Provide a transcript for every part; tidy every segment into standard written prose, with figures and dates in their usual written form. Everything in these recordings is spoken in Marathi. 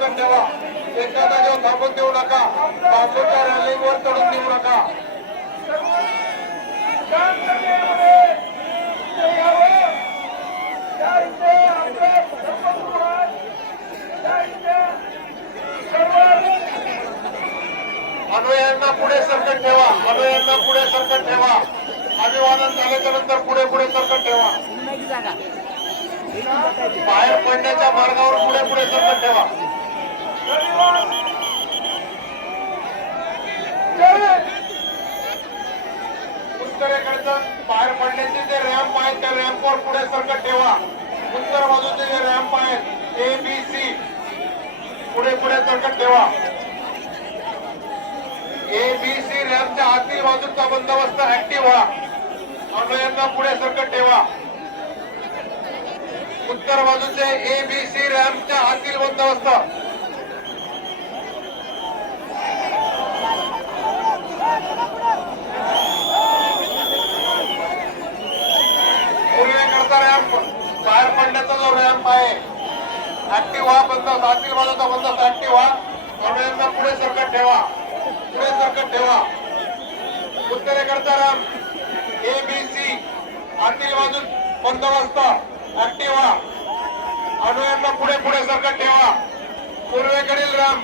सरकत ठेवा. एका जागेवर थांबून देऊ नका. बाजूच्या रॅलिंगवर चढून देऊ नका. अनुयायांना पुढे सरकत ठेवा. अनुयायांना पुढे सरकत ठेवा. अभिवादन झाल्याच्या नंतर पुढे पुढे सरकत ठेवा. बाहेर पडण्याच्या मार्गावर पुढे पुढे सरकत ठेवा. उत्तरेकडचं बाहेर पडण्याचे जे रॅम्प आहेत त्या रॅम्पवर पुढे सरकत ठेवा. उत्तर बाजूचे जे रॅम्प आहेत ABC पुढे पुढे सरकत ठेवा. ABC रॅम्पच्या आतील बाजूचा बंदोबस्त ऍक्टिव्ह व्हा. अनुयायांना पुढे सरकत ठेवा. उत्तर बाजूचे ABC रॅम्पच्या आतील बंदोबस्त पूर्वेकडचा रॅम्प बाहेर पडण्याचा जो रॅम्प आहे ऍक्टिव्ह व्हा. बंदोबस्त आतील बाजूचा बंदोबस्त ऍक्टिव्ह व्हा. अनुयायांना पुढे सरकत ठेवा. पुढे सरकत ठेवा. उत्तरेकडचा रॅम्प ABC आतील बाजू बंदोबस्त ऍक्टिव्ह व्हा. अनुयायांना पुढे पुढे सरकत ठेवा. पूर्वेकडील रॅम्प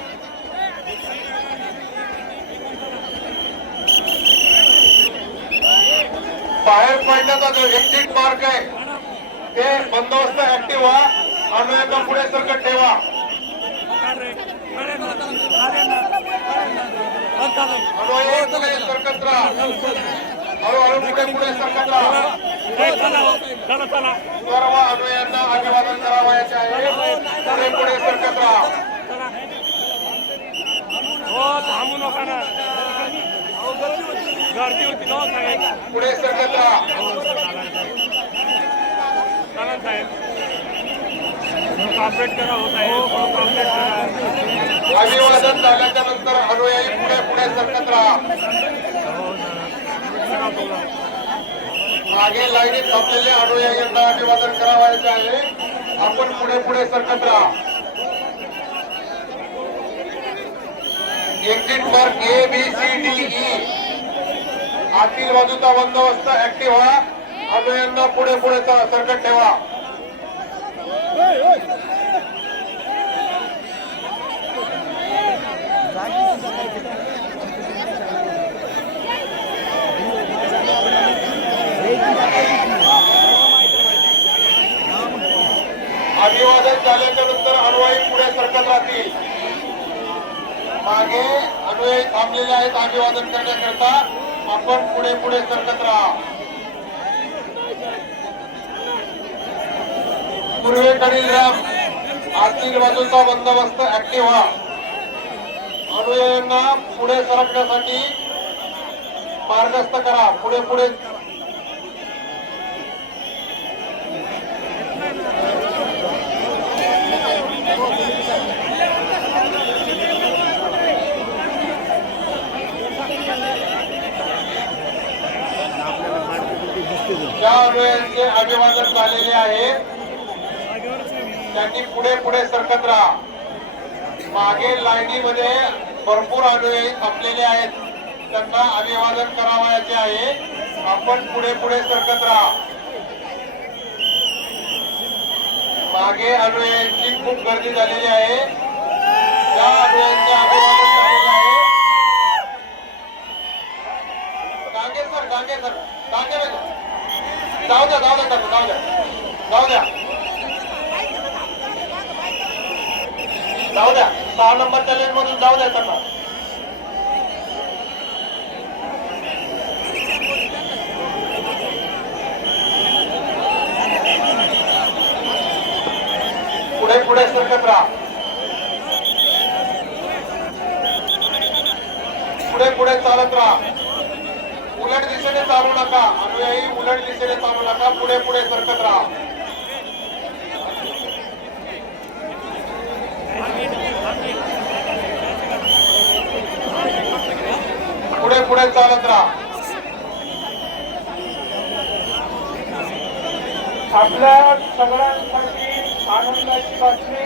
बाहेर पडण्याचा जो एक्झिट मार्ग आहे ते बंदोबस्त ऍक्टिव्ह व्हा. अनुयायांना पुढे सरकत ठेवा. अनुयायी पुढे सरकत राहा. हळूहळू पुढे पुढे सरकत राहा. सर्व अनुयायांना अभिवादन करावयाचे आहे. पुढे पुढे सरकत राहा. थांबू नका ना. गर्दी होती ना. पुढे सरकत राहा. साहेब कॉपरेट करा. होत आहे कॉपरेट करा. अभिवादन झाल्याच्या नंतर अनुयायी पुढे पुढे सरकत राहा. मागे लाईनीत थांबलेले अनुयायींना अभिवादन करावयाचे आहे. आपण पुढे पुढे सरकत राहा. एक्झिट मार्क ABCDE आतील बाजूचा बंदोबस्त ऍक्टिव्ह व्हा. अनुयायांना पुढे पुढे सरकत ठेवा. अभिवादन झाल्याच्या नंतर अनुयायी पुढे सरकत राहतील. मागे अनुयायी थांबलेले आहेत अभिवादन करण्याकरता. आपण पुढे पुढे सरकत राहा. पूर्वेकडील रॅम्प आतील बाजूचा बंदोबस्त ऍक्टिव्ह व्हा. अनुयायांना पुढे सरकण्यासाठी मार्गस्थ करा. पुढे पुढे ज्या अनुयायांचे अभिवादन झालेले आहे त्यांनी पुढे पुढे सरकत राहा. मागे लाईनीमध्ये भरपूर अनुयायी थांबलेले आहेत. त्यांना अभिवादन करावयाचे आहे. आपण पुढे पुढे सरकत राहा. मागे अनुयायांची खूप गर्दी झालेली आहे. ज्या अनुयायांचे अभिवादन झालेले आहे गांगे सर गांगे जाऊ द्या जाऊ द्या जाऊ द्या जाऊ द्या जाऊ द्या. 6 नंबरच्या लेन मधून जाऊ द्या त्यांना. पुढे पुढे सरकत राहा. पुढे पुढे चालत राहा. उलट दिशेने चालू नका. अनुयायी उलट दिशेने चालू नका. पुढे पुढे सरकत राहा. पुढे पुढे चालत राहा. आपल्या सगळ्यांसाठी आनंदाची बातमी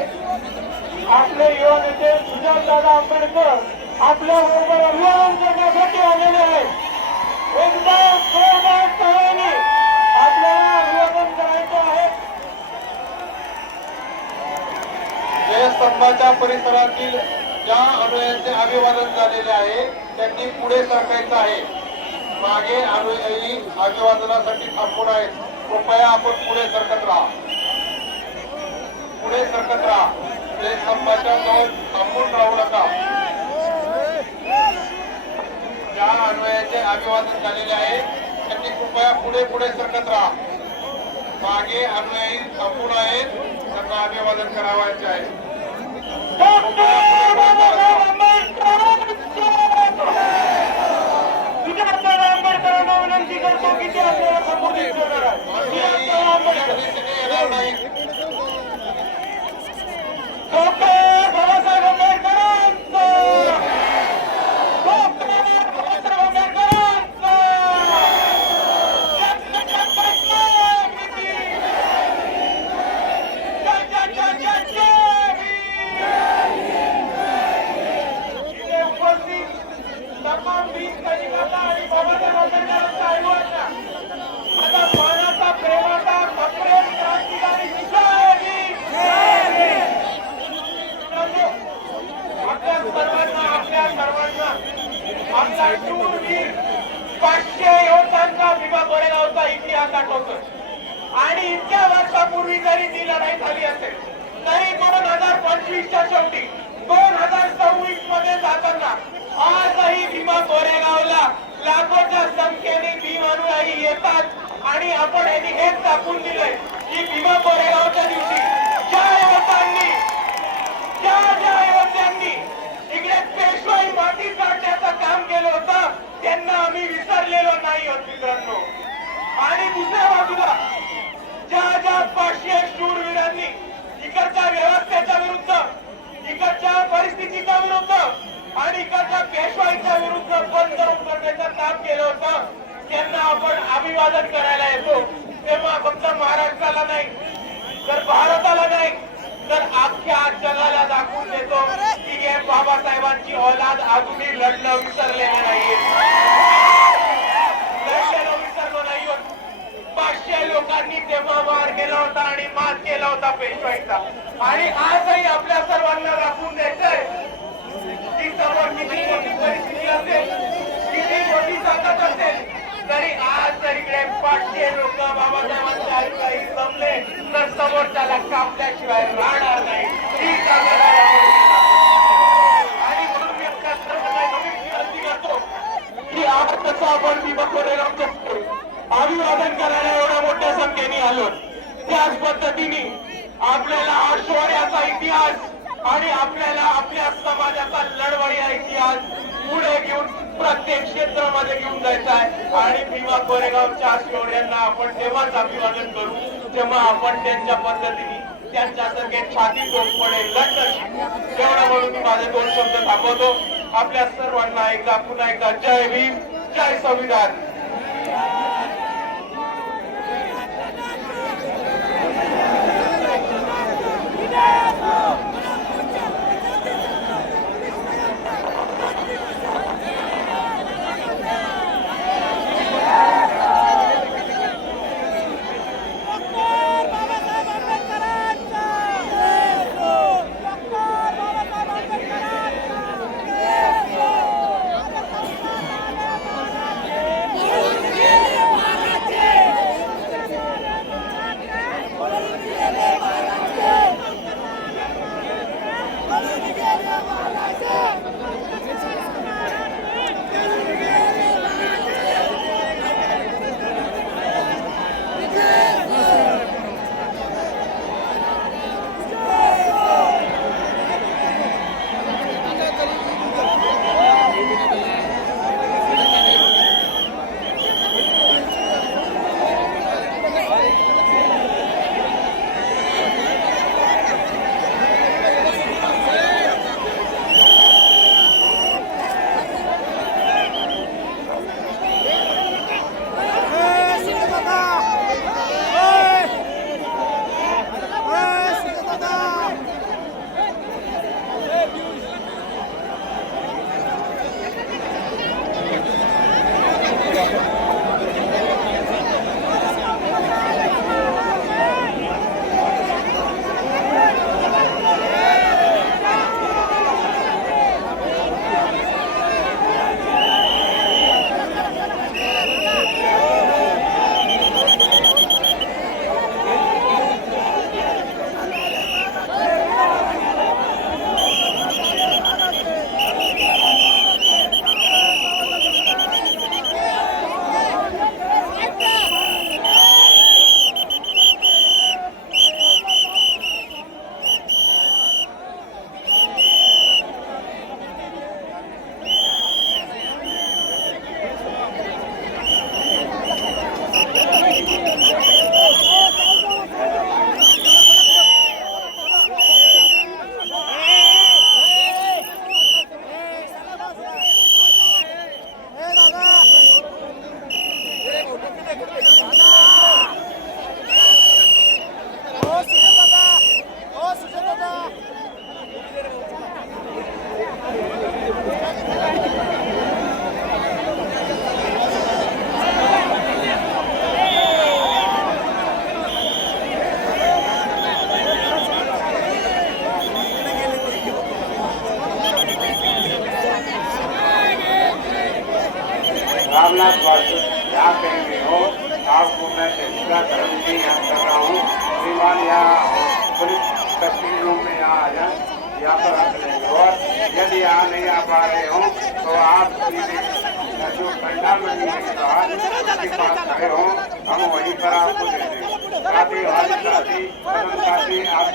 आपले युवा नेते सुजातदादा आंबेडकर आपल्या बरोबर अभिवादन करण्यासाठी आलेले आहेत. एकदा जोरदार टाळ्यांनी आपल्याला अभिवादन करायचं आहे. जयस्तंभाच्या परिसरातील ज्या अनुयायांचे अभिवादन झालेले आहे त्यांनी पुढे सरकायचं आहे. मागे अनुयायी अभिवादनासाठी थांबून आहेत. कृपया आपण पुढे सरकत राहा. पुढे सरकत राहा. जयस्तंभाच्या जवळ थांबून राहू नका. ज्या अनुयायांचे अभिवादन झालेले आहे त्यांनी कृपया पुढे पुढे सरकत राहा. मागे अनुयायी थांबून आहेत. त्यांना अभिवादन करावायचे आहे. आंबेडकरांना विनंती करतो की ते आपल्याला संबोधित करणार येणार नाही. डॉक्टर बाबासाहेब आंबेडकरांचा आणि इतक्या वर्षापूर्वी जरी ती लढाई झाली असेल तरी 2025च्या शेवटी 2026 मध्ये जाताना आजही भीमा कोरेगावला लाखोच्या संख्येने भीम अनुयायी येतात. आणि आपण यांनी हेच दाखवून दिलंय की भीमा कोरेगावच्या दिवशी ज्या योद्ध्यांनी इकडे पेशवाई माती काढण्याचं काम केलं होतं त्यांना आम्ही विसरलेलो नाही आहोत मित्रांनो. आणि दुसऱ्या बाजूला ज्या 500 शूरवीरांनी इकडच्या व्यवस्थेच्या विरुद्ध, इकडच्या परिस्थितीच्या विरुद्ध आणि इकडच्या पेशवाईच्या विरुद्ध बंद करण्याचं काम केलं होतं त्यांना आपण अभिवादन करायला येतो. तेव्हा फक्त महाराष्ट्राला नाही तर भारताला नाही तर अख्ख्या जगाला दाखवून देतो की हे बाबासाहेबांची औलाद अजूनही लढणं विसरलेलं नाहीये. लढलेलं विसरलो नाही. 500 लोकांनी तेव्हा मार केला होता आणि मात केला होता पेशवाईचा. आणि आजही आपल्या सर्वांना दाखवून द्यायचंय की समोर किती मोठी परिस्थिती असेल, किती मोठी ताकद असेल तरी आज जर इकडे 500 लोक बाबासाहेबांच्या आयुष्यात जमले तर समोरच्याला कापल्याशिवाय राहणार नाही. ही ताकद आहे. आणि म्हणून मी आपल्या सर्वांना विनंती करतो की आज कसं आपण भीमा कोरेगावचं अभिवादन करायला एवढ्या मोठ्या संख्येने आलो त्याच पद्धतीने आपल्याला हा शौर्याचा इतिहास आणि आपल्याला आपल्या समाजाचा लढवय्या इतिहास पुढे घेऊन प्रत्येक क्षेत्रामध्ये घेऊन जायचा आहे. आणि भीमा कोरेगावच्या शौर्यांना आपण तेव्हाच अभिवादन करू जेव्हा आपण त्यांच्या पद्धतीने त्यांच्यासारखे छाती ठोकपणे लढणं शिकू. तेवढं म्हणून मी माझे 2 शब्द थांबवतो. आपल्या सर्वांना एकदा पुन्हा एकदा जय भीम, जय संविधान. रामनाथ वासु यहाँ कहेंगे हो आपको मैं दूसरा धर्म की यहाँ कर रहा हूँ श्रीमान यहाँ पुलिस कस्टडी रूम में यहाँ आ जाए यहाँ पर रख लेंगे और यदि यहाँ नहीं आ पा रहे हो तो आप जो पंडाल बनी है बाहर उसके पास खड़े हो हम वहीं पर आपको दे देंगे साथ ही हमारे साथी आप